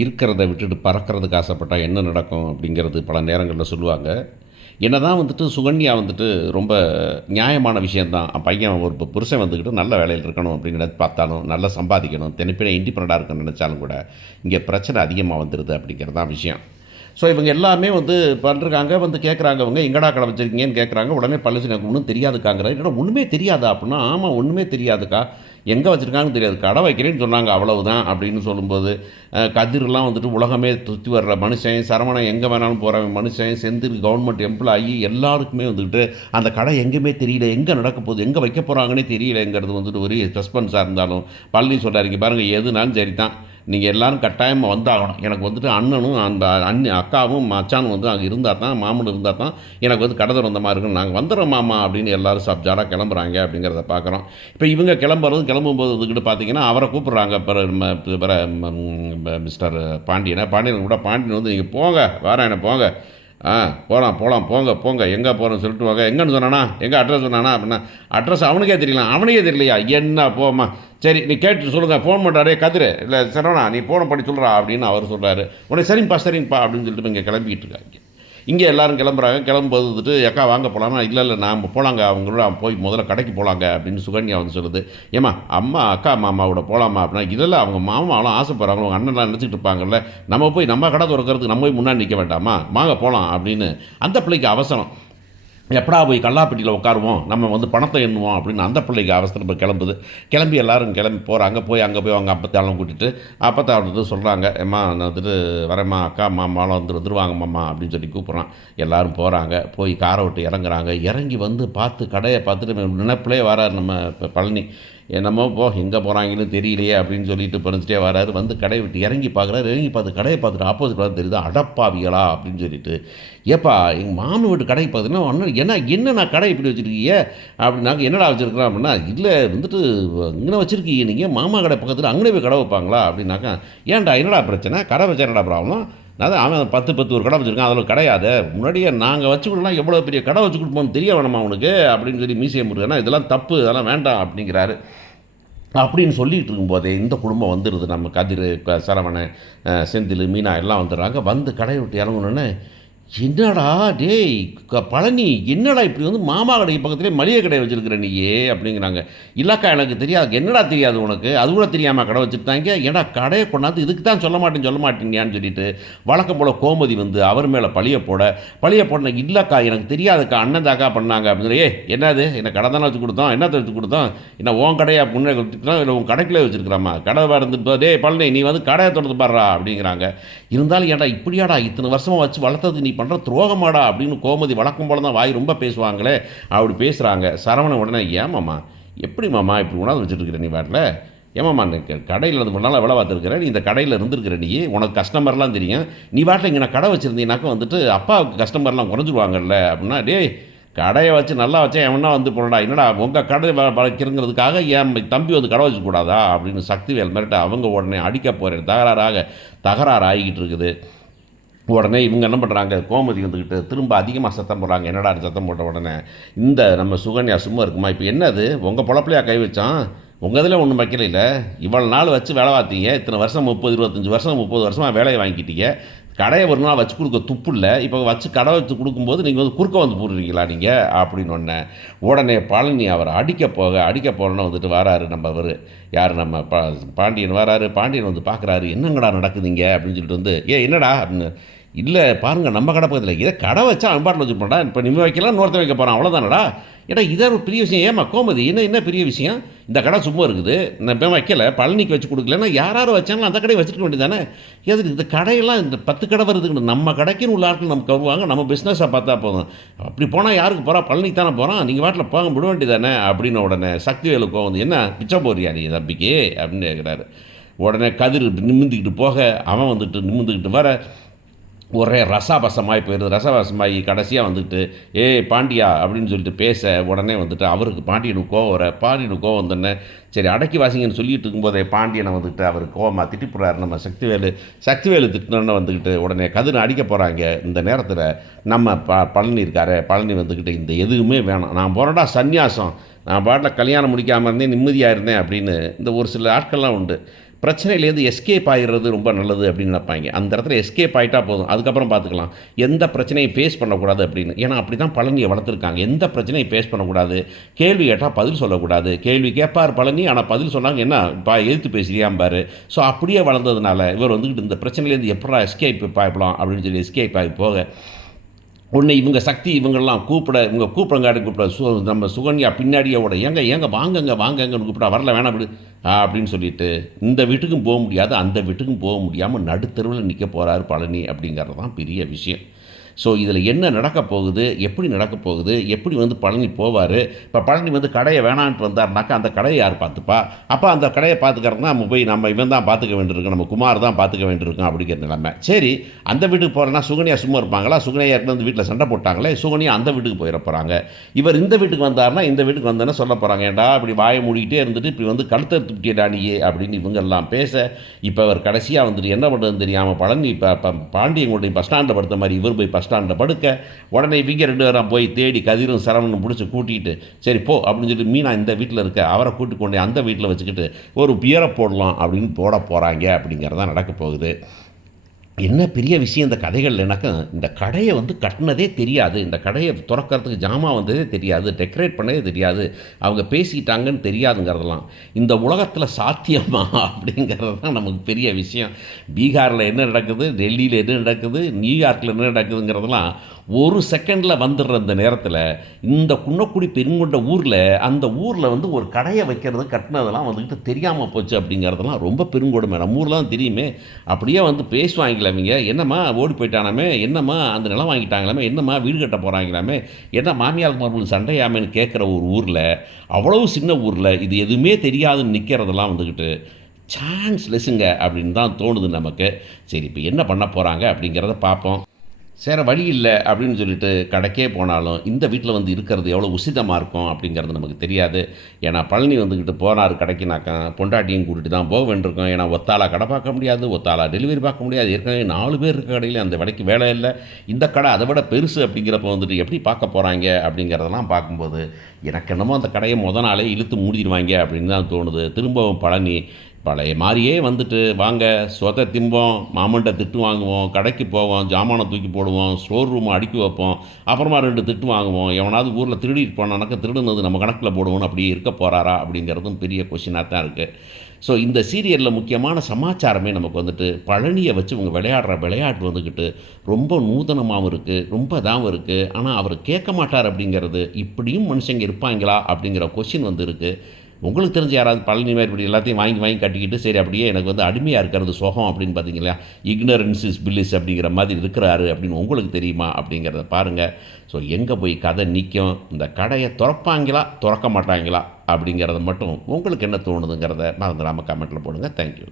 இருக்கிறத விட்டுட்டு பறக்கிறதுக்கு ஆசைப்பட்டா என்ன நடக்கும் அப்படிங்கிறது பல நேரங்களில் சொல்லுவாங்க. என்னதான் வந்துட்டு சுகன்யா வந்துட்டு ரொம்ப நியாயமான விஷயந்தான். பையன் ஒரு புருஷன் வந்துக்கிட்டு நல்ல வேலையில் இருக்கணும் அப்படிங்கிறத பார்த்தாலும், நல்லா சம்பாதிக்கணும், தினப்பின இண்டிபெண்டண்டாக இருக்கணும்னு நினச்சாலும் கூட, இங்கே பிரச்சனை அதிகமாக வந்துடுது அப்படிங்கிறது தான் விஷயம். ஸோ இவங்க எல்லாமே வந்து பண்ணிருக்காங்க, வந்து கேட்குறாங்க அவங்க, எங்கடா கடை வச்சிருக்கீங்கன்னு கேட்குறாங்க. உடனே பழனிசாமி எனக்கு ஒன்றும் தெரியாதுக்காங்கிறாரு. என்னடா ஒன்றுமே தெரியாதா அப்படின்னா, ஆமாம் ஒன்றுமே தெரியாதுக்கா, எங்கே வச்சுருக்காங்கன்னு தெரியாது, கடை வைக்கிறேன்னு சொன்னாங்க அவ்வளவுதான் அப்படின்னு சொல்லும்போது, கதிர்லாம் வந்துட்டு உலகமே சுற்றி வர்ற மனுஷன், சரவணன் எங்கே வேணாலும் போகிறவன் மனுஷன், செந்தில் கவர்மெண்ட் எம்ப்ளாயி, எல்லாருக்குமே வந்துக்கிட்டு அந்த கடை எங்கேயுமே தெரியல, எங்கே நடக்க போகுது, எங்கே வைக்க போகிறாங்கன்னே தெரியலைங்கிறது வந்துட்டு ஒரு சஸ்பென்ஸாக இருந்தாலும், பழனி சொல்கிறார், இங்கே பாருங்கள் எதுனாலும் சரி தான், நீங்கள் எல்லோரும் கட்டாயமாக வந்தாகணும், எனக்கு வந்துட்டு அண்ணனும் அந்த அக்காவும் மச்சானும் வந்து அங்கே இருந்தால் தான், மாமன் இருந்தால் தான் எனக்கு வந்து கடை திறந்த மாதிரி இருக்குன்னு, நாங்கள் வந்துடுறோம் மாமா அப்படின்னு எல்லோரும் சப்ஜாராக கிளம்புறாங்க அப்படிங்கிறத பார்க்குறோம். இப்போ இவங்க கிளம்பும்போது வந்துக்கிட்டு பார்த்தீங்கன்னா அவரை கூப்பிட்றாங்க, மிஸ்டர் பாண்டியன் கூட, பாண்டியன் வந்து நீங்கள் போங்க வரேன் என்ன போங்க, போகலாம் போங்க எங்கே போகிறோன்னு சொல்லிட்டு வாங்க, எங்கன்னு சொன்னானா, எங்கே அட்ரஸ் சொன்னானா அப்படின்னா, அட்ரஸ் அவனுக்கே தெரியலையா, என்ன போமா, சரி நீ கேட்டு சொல்லுங்கள், ஃபோன் பண்ணுறாரே கதிர், இல்லை சரவணா நீ ஃபோனை பண்ணி சொல்கிறா அப்படின்னு அவர் சொல்கிறாரு. உடனே சரிங்கப்பா அப்படின்னு சொல்லிட்டு இங்கே கிளம்பிக்கிட்டு இருக்காங்க. இங்கே எல்லோரும் கிளம்புறாங்க. கிளம்பும்போது வந்துட்டு அக்கா வாங்க போகலாமா, இல்லை நாம் போகலாங்க, அவங்களோட போய் முதல்ல கடைக்கு போகலாங்க அப்படின்னு சுகன்யா வந்து சொல்லுது. ஏம்மா அம்மா அக்கா மாமாவோட போகலாமா அப்படின்னா, இல்லை அவங்க மாமாவெல்லாம் ஆசைப்படுறாங்க, அவங்க அண்ணன்லாம் நினச்சிட்டு இருப்பாங்கல்ல, நம்ம போய் நம்ம கடை திறக்கிறதுக்கு நம்ம போய் முன்னாடி நிற்க வேண்டாமா, வாங்க போகலாம் அப்படின்னு. அந்த பிள்ளைக்கு அவசரம், எப்படா போய் கல்லாப்பட்டியில் உட்காருவோம், நம்ம வந்து பணத்தை எண்ணுவோம் அப்படின்னு அந்த பிள்ளைக்கு அவசரம் கிளம்புது. கிளம்பி எல்லோரும் கிளம்பி போகிறாங்க. அங்கே போய் அவங்க அப்பத்தாலும் கூட்டிகிட்டு அப்பத்தாள் வந்து சொல்கிறாங்க, ஏம்மா நான் வந்துட்டு வரேம்மா, அக்கா மாமாலாம் வந்துருவாங்க மாமா அப்படின்னு சொல்லி கூப்பிட்றான். எல்லோரும் போகிறாங்க. போய் காரை விட்டு இறங்குறாங்க. இறங்கி வந்து பார்த்து கடையை பார்த்துட்டு நினைப்பிலே வரார் நம்ம பழனி. என்னமோ எங்கே போகிறாங்கன்னு தெரியலையே அப்படின்னு சொல்லிட்டு பறிச்சுட்டே வராரு. வந்து கடையை விட்டு இறங்கி பார்க்குறாரு. இறங்கி பார்த்து கடையை பார்த்துட்டு ஆப்போசிட் பார்த்து தெரியுது, அடப்பாவிகளா அப்படின்னு சொல்லிட்டு, ஏப்பா எங்கள் மாமி வீட்டு கடைக்கு பார்த்தீங்கன்னா என்ன நான் கடை இப்படி வச்சுருக்கீங்க அப்படின்னாக்க, என்னடா வச்சுருக்கிறேன் அப்படின்னா, இல்லை வந்துட்டு இங்கே வச்சுருக்கீங்க நீங்கள், மாமா கடை பக்கத்தில் அங்கே போய் கடை வைப்பாங்களா அப்படின்னாக்கா, ஏன்டா என்னடா பிரச்சனை, கடை வச்சா என்னடா ப்ராப்ளம், அதான் அவன் 10 ஒரு கடை வச்சுருக்கான், அதில் கிடையாது, முன்னாடியே நாங்கள் வச்சு கொடுக்கலாம், எவ்வளோ பெரிய கடை வச்சு கொடுப்போம் தெரிய வேணாமா அவனுக்கு அப்படின்னு சொல்லி மீசியை முருகனா, இதெல்லாம் தப்பு, அதெல்லாம் வேண்டாம் அப்படிங்கிறாரு. அப்படின்னு சொல்லிகிட்டு இருக்கும்போதே இந்த குடும்பம் வந்துடுது. நம்ம கதிர், சரவணன், செந்தில், மீனா எல்லாம் வந்துடுறாங்க. வந்து கடையை விட்டு இறங்கணுன்னே, என்னடா டேய் பழனி, என்னடா இப்படி வந்து மாமா கடை பக்கத்துலேயே மளிகை கடை வச்சுருக்கிற நீயே அப்படிங்கிறாங்க. இல்லைக்கா எனக்கு தெரியாது. என்னடா தெரியாது உனக்கு, அது கூட தெரியாமல் கடை வச்சுருந்தாங்க, ஏன்னா கடையை கொண்டாந்து இதுக்கு தான் சொல்ல மாட்டீங்கன்னு சொல்லிட்டு வழக்கம் போல் கோமதி வந்து அவர் மேலே பழிய போட, இல்லைக்கா எனக்கு தெரியாதுக்கா, அண்ணன் தாக்கா பண்ணாங்க அப்படின்னு. என்னது என்ன கடை தானே வச்சு கொடுத்தோம், என்னத்தை வச்சு கொடுத்தோம், என்ன உன் கடையை முன்னே வச்சுருக்கிறோம், இல்லை உன் கடைக்குள்ளே வச்சுருக்கிறாமா, கடை இருந்துட்டு டே பழனி நீ வந்து கடையை தொடர்ந்து பாடுறா அப்படிங்கிறாங்க. இருந்தாலும் ஏன்டா இப்படியாடா இத்தனை வருஷமாக வச்சு வளர்த்தது நீ பண்ணுற துரோகமாடா அப்படின்னு கோமதி வழக்கம் போல தான் வாய் ரொம்ப பேசுவாங்களே, அப்படி பேசுகிறாங்க. சரவணன் உடனே, ஏமாம்மா எப்படி மாமா இப்படி உணர்ந்து வச்சுருக்கிற நீ வாட்டில், ஏமாம்மா கடையில் இருந்து நாளாக வேலை பார்த்துருக்குற நீ, இந்த கடையில் இருந்துருக்கிற நீ, உனக்கு கஸ்டமர்லாம் தெரியும், நீ வாட்டில் இங்கே நான் கடை வச்சுருந்தீங்கனாக்கா வந்துட்டு அப்பாவுக்கு கஸ்டமர்லாம் குறைஞ்சிருவாங்கல்ல அப்படின்னா, டேய் கடையை வச்சு நல்லா வச்சா எவனா வந்து போடா, என்னடா உங்கள் கடை வளைக்கிறங்கிறதுக்காக என் தம்பி வந்து கடை வச்சுக்கூடாதா அப்படின்னு சக்திவேல் மிரட்ட அவங்க உடனே அடிக்க போகிறேன், தகராறு ஆகிக்கிட்டு இருக்குது. உடனே இவங்க என்ன பண்ணுறாங்க, கோமதி வந்துக்கிட்டு திரும்ப அதிகமாக சத்தம் போடுறாங்க. என்னடா சத்தம் போட்ட உடனே இந்த நம்ம சுகன்யா சும்மா இருக்குமா, இப்போ என்னது உங்கள் பொழப்பிலையா கை வச்சான், உங்கள் இதில் ஒன்றும் வைக்கல, இல்லை இவ்வளோ நாள் வச்சு வேலை பார்த்தீங்க, இத்தனை வருஷம் 30 வருஷமாக வேலையை வாங்கிக்கிட்டீங்க, கடையை ஒரு நாள் வச்சு கொடுக்க துப்பு இல்லை, இப்போ வச்சு கடை வச்சு கொடுக்கும்போது நீங்கள் வந்து குறுக்க வந்து போடுறீங்களா நீங்கள் அப்படின்னு உடனே பழனி அவர் அடிக்க போகிறோன்னு வந்துட்டு வராரு. நம்ம அவர் யார், நம்ம பாண்டியன் வராரு. பாண்டியன் வந்து பார்க்குறாரு, என்னங்கடா நடக்குதுங்க அப்படின்னு சொல்லிட்டு வந்து, என்னடா அப்படின்னு, இல்லை பாருங்கள் நம்ம கடை பக்கத்தில் இதை கடை வச்சா அம்பாட்டில் வச்சுருப்போம்டா, இப்போ நிம்ம வைக்கலாம் இன்னொருத்த வைக்க போகிறான் அவ்வளோதானடா, ஏடா இதை ஒரு பெரிய விஷயம், ஏமா கோமதி என்ன பெரிய விஷயம், இந்த கடை சும்மா இருக்குது, இப்போ வைக்கல பழனிக்கு வச்சு கொடுக்கலன்னா யாரும் வச்சாலும் அந்த கடையை வச்சுருக்க வேண்டியதானே, எது இந்த கடையெல்லாம் இந்த 10 கடை வருதுன்னு நம்ம கடைக்குன்னு உள்ள ஆட்கள் நம்ம கருவாங்க, நம்ம பிஸ்னஸாக பார்த்தா போதும், அப்படி போனால் யாருக்கு போகிறா, பழனிக்கு தானே போகிறான், நீங்கள் வாட்டில் போக விட வேண்டியதானே அப்படின்னு. உடனே சக்திவேலுக்கு வந்து, என்ன பிச்சை போறியா நீ தம்பிக்கு அப்படின்னு கேட்குறாரு. உடனே கதிர் நிமிந்துக்கிட்டு போக அவன் வந்துட்டு நிமிந்துக்கிட்டு வர ஒரே ரசாபசமாகி போயிடுது. ரசவாசமாகி கடைசியாக வந்துட்டு, பாண்டியா அப்படின்னு சொல்லிட்டு பேச, உடனே வந்துட்டு அவருக்கு பாண்டியனுக்கு கோவம் வந்தோடனே, சரி அடக்கி வாசிங்கன்னு சொல்லிட்டு இருக்கும்போதே பாண்டியனை வந்துட்டு அவர் கோவமாக திட்டிப்புறாரு நம்ம சக்திவேலு திட்டினோன்னு வந்துக்கிட்டு உடனே கதிரை அடிக்க போகிறாங்க. இந்த நேரத்தில் நம்ம பழனி இருக்காரு, பழனி வந்துக்கிட்டு இந்த எதுவுமே வேணாம், நான் போகிறேன்டா சந்நியாசம், நான் பாட்டில் கல்யாணம் முடிக்காமல் இருந்தேன் நிம்மதியாக இருந்தேன் அப்படின்னு இந்த ஒரு சில ஆட்கள்லாம் உண்டு. பிரச்சனையிலேருந்து எஸ்கேப் ஆகிடுறது ரொம்ப நல்லது அப்படின்னு நினைப்பாங்க. அந்த இடத்துல எஸ்கேப் ஆகிட்டா போதும், அதுக்கப்புறம் பார்த்துக்கலாம், எந்த பிரச்சனையும் ஃபேஸ் பண்ணக்கூடாது அப்படின்னு. ஏன்னா அப்படி தான் பழனியை வளர்த்துருக்காங்க. எந்த பிரச்சனையும் ஃபேஸ் பண்ணக்கூடாது, கேள்வி கேட்டால் பதில் சொல்லக்கூடாது. கேள்வி கேட்பார் பழனி, ஆனால் பதில் சொன்னாங்க என்ன எதிர்த்து பேசுறியாம்பார். ஸோ அப்படியே வளர்ந்ததுனால இவர் வந்துக்கிட்டு இந்த பிரச்சனையிலேருந்து எப்படா எஸ்கேப் ஆகிடலாம் அப்படின்னு சொல்லி எஸ்கேப் ஆகி போக, உன்னை இவங்க சக்தி இவங்கெல்லாம் இவங்க கூப்பிடங்காட்டி நம்ம சுகன்யா பின்னாடியே ஓட ஏங்க வாங்கங்கன்னு கூப்பிட்டா வரல வேணாம் விடு அப்படின்னு சொல்லிட்டு இந்த வீட்டுக்கும் போக முடியாது, அந்த வீட்டுக்கும் போக முடியாமல் நடுத்தருவில் நிற்க போகிறாரு பழனி அப்படிங்கிறது தான் பெரிய விஷயம். ஸோ இதில் என்ன நடக்க போகுது, எப்படி நடக்க போகுது, எப்படி வந்து பழனி போவார். இப்போ பழனி வந்து கடையை வேணான்ட்டு வந்தார்னாக்கா அந்த கடையை யார் பார்த்துப்பா? அப்போ அந்த கடையை பார்த்துக்கிறதுனா நம்ம இவன் தான் பார்த்துக்க வேண்டியிருக்கோம், நம்ம குமார் தான் பார்த்துக்க வேண்டியிருக்கோம் அப்படிங்கிற நிலைமை. சரி, அந்த வீட்டுக்கு போகிறேன்னா சுகன்யா சும்மா இருப்பாங்களா? சுகன்யா இருந்து வீட்டில் சண்டை போட்டாங்களே, சுகன்யா அந்த வீட்டுக்கு போயிட போகிறாங்க. இவர் இந்த வீட்டுக்கு வந்தார்னா இந்த வீட்டுக்கு வந்தோன்னா சொல்ல போகிறாங்க, ஏண்டா இப்படி வாயை மூடிக்கிட்டே இருந்துட்டு இப்படி வந்து கழுத்தறுத்துட்டியடா நீயே அப்படின்னு இவங்கெல்லாம் பேச, இப்போ அவர் கடைசியாக வந்துட்டு என்ன பண்ணுறதுன்னு தெரியாமல் பழனி இப்போ பாண்டியங்குடி பஸ் ஸ்டாண்டில் படுத்த மாதிரி இவர் போய் பஸ் ஸ்டாண்டில் படுக்க, உடனே இவங்க 2 பேரும் போய் தேடி கதிரும் சரவணனும் பிடிச்சி கூட்டிகிட்டு சரி போ அப்படின்னு சொல்லிட்டு மீனா இந்த வீட்டில் இருக்க அவரை கூட்டி கொண்டு அந்த வீட்டில் வச்சுக்கிட்டு ஒரு பியரை போடலாம் அப்படின்னு போட போகிறாங்க அப்படிங்கிறதான் நடக்க போகுது. என்ன பெரிய விஷயம் இந்த கதைகள் எனக்கு, இந்த கடையை வந்து கட்டினதே தெரியாது, இந்த கடையை திறக்கிறதுக்கு ஜாமான் வந்ததே தெரியாது, டெக்கரேட் பண்ணதே தெரியாது, அவங்க பேசிட்டாங்கன்னு தெரியாதுங்கிறதெல்லாம் இந்த உலகத்தில் சாத்தியமா அப்படிங்கிறது தான் நமக்கு பெரிய விஷயம். பீகாரில் என்ன நடக்குது, டெல்லியில் என்ன நடக்குது, நியூயார்க்கில் என்ன நடக்குதுங்கிறதெல்லாம் ஒரு செகண்டில் வந்துடுற இந்த நேரத்தில் இந்த குன்னக்குடி பெருங்கொண்ட ஊரில் அந்த ஊரில் வந்து ஒரு கடையை வைக்கிறது கட்டினதெல்லாம் வந்துக்கிட்டு தெரியாமல் போச்சு அப்படிங்கிறதெல்லாம் ரொம்ப பெருங்கொடுமை. நம்ம ஊரில் தான் தெரியுமே, அப்படியே வந்து பேசுவாங்க அவங்க, என்னம்மா ஓடி போயிட்டானாமே, என்னம்மா அந்த நிலம் வாங்கிட்டாங்களாமே, என்னம்மா வீடு கட்ட போகிறாங்களாமே, என்ன மாமியார் மருமகளுக்கு சண்டையாமேன்னு கேட்குற ஒரு ஊரில், அவ்வளவு சின்ன ஊரில் இது எதுவுமே தெரியாதுன்னு நிற்கிறதெல்லாம் வந்துக்கிட்டு சான்ஸ் லெஸ்ஸுங்க அப்படின்னு தான் தோணுது நமக்கு. சரி, இப்போ என்ன பண்ண போகிறாங்க அப்படிங்கிறத பார்ப்போம். சேர வழி இல்லை அப்படின்னு சொல்லிட்டு கடைக்கே போனாலும் இந்த வீட்டில் வந்து இருக்கிறது எவ்வளோ உசிதமாக இருக்கும் அப்படிங்கிறது நமக்கு தெரியாது. ஏன்னா பழனி வந்துக்கிட்டு போனார் கடைக்குனாக்கா பொண்டாட்டியும் கூட்டிகிட்டு தான் போக வேண்டியிருக்கோம். ஏன்னா ஒத்தாலா கடை பார்க்க முடியாது, ஒத்தாலா டெலிவரி பார்க்க முடியாது. ஏற்கனவே 4 பேர் இருக்க கடையில் அந்த கடைக்கு வேலை இல்லை, இந்த கடை அதை விட பெருசு அப்படிங்கிறப்ப வந்துட்டு எப்படி பார்க்க போகிறாங்க அப்படிங்கிறதெல்லாம் பார்க்கும்போது எனக்கு என்னமோ அந்த கடையை நாளே இழுத்து மூடிடுவாங்க அப்படின்னு தான் தோணுது. திரும்பவும் பழனி பழைய மாதிரியே வந்துட்டு வாங்க சொத்தை திம்போம், மாமன்ட்ட திட்டு வாங்குவோம், கடைக்கு போவோம், ஜாமானை தூக்கி போடுவோம், ஸ்டோர் ரூமை அடுக்கி வைப்போம், அப்புறமா 2 திட்டு வாங்குவோம், எவனாவது ஊரில் திருடிட்டு போனானாக்கா திருடுனது நம்ம கணக்கில் போடுவோன்னு அப்படி இருக்க போகிறாரா அப்படிங்கிறதும் பெரிய கொஷினாக தான் இருக்குது. ஸோ இந்த சீரியலில் முக்கியமான சமாச்சாரமே நமக்கு வந்துட்டு பழனியை வச்சு இவங்க விளையாடுற விளையாட்டு வந்துக்கிட்டு ரொம்ப நூதனமாகவும் இருக்குது, ரொம்ப இதாகவும் இருக்குது. ஆனால் அவர் கேட்க மாட்டார் அப்படிங்கிறது, இப்படியும் மனுஷங்க இருப்பாங்களா அப்படிங்கிற கொஷின் வந்து இருக்குது. உங்களுக்கு தெரிஞ்ச யாராவது பழனி மாதிரி இப்படி எல்லாத்தையும் வாங்கி கட்டிக்கிட்டு சரி அப்படியே எனக்கு வந்து அடிமையாக இருக்கிறது சுகம் அப்படின்னு பார்த்தீங்களா, இக்னரன்ஸ் இஸ் பில்லிஸ் அப்படிங்கிற மாதிரி இருக்கிறாரு அப்படின்னு உங்களுக்கு தெரியுமா அப்படிங்கிறத பாருங்கள். ஸோ எங்கே போய் கதை நிற்கும், இந்த கடையை திறப்பாங்களா திறக்க மாட்டாங்களா அப்படிங்கிறத மட்டும் உங்களுக்கு என்ன தோணுதுங்கிறத மறந்துடாமல் கமெண்ட்டில் போடுங்க. தேங்க்யூ.